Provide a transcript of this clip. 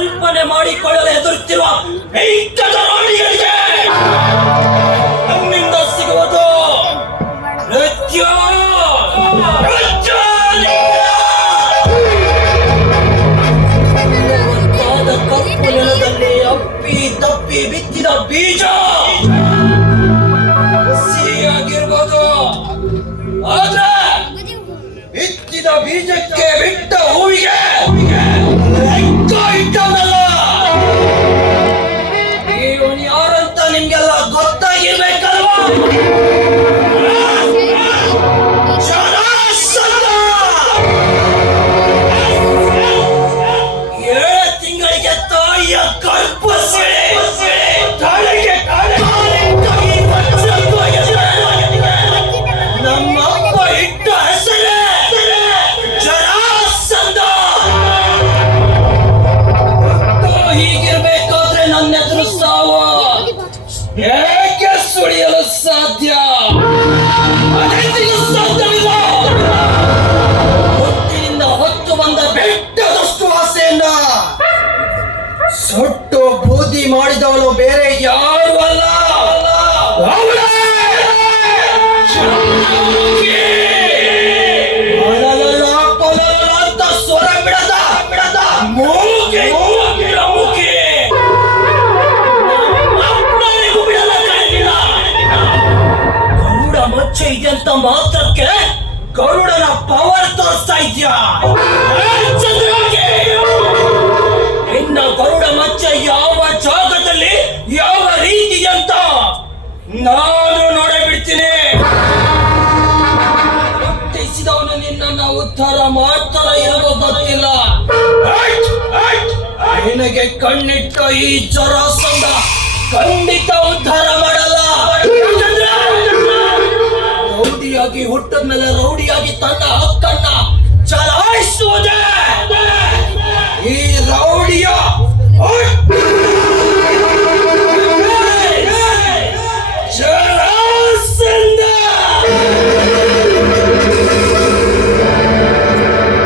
ಕಲ್ಪನೆ ಮಾಡಿಕೊಳ್ಳಲು ಹೆದರುತ್ತಿರುವ ಪ್ರಾಣಿಗಳಿಗೆ ನಮ್ಮಿಂದ ಸಿಗುವುದು ನೃತ್ಯ ಕಪ್ಪು ನೆಲದಲ್ಲಿ ಅಪ್ಪಿ ತಪ್ಪಿ ಬಿತ್ತಿದ ಬೀಜ. ನಿಮ್ಗೆಲ್ಲ ಗೊತ್ತಾಗಿರ್ಬೇಕಲ್ವಾ? ಸುಟ್ಟು ಬೂದಿ ಮಾಡಿದವನು ಬೇರೆ ಯಾರು ಅಲ್ಲ. ಮಾತ್ರಕ್ಕೆ ಗರುಡನ ಪವರ್ ತೋರಿಸ್ತಾ ಇದ್ಯಾ? ಇನ್ನ ಗರುಡ ಮಚ್ಚ ಯಾವ ಜಾಗದಲ್ಲಿ ಯಾವ ರೀತಿ ಅಂತ ನಾನು ನೋಡೇ ಬಿಡ್ತೀನಿ ಮುಟ್ಟಿಸಿದವನು ನಿನ್ನನ್ನು ಉದ್ಧಾರ ಮಾಡ್ತಾರ ಇರೋ ಗೊತ್ತಿಲ್ಲ! ನಿನಗೆ ಕಣ್ಣಿಟ್ಟ ಈ ಜರಾಸಂಧ ಖಂಡಿತ ಉದ್ಧಾರ ಮಾಡಲ್ಲ. ರೌಡಿಯಾಗಿ ಹುಟ್ಟದ ಮೇಲೆ ರೌಡಿಯಾಗಿ ಹಕ್ಕನ್ನ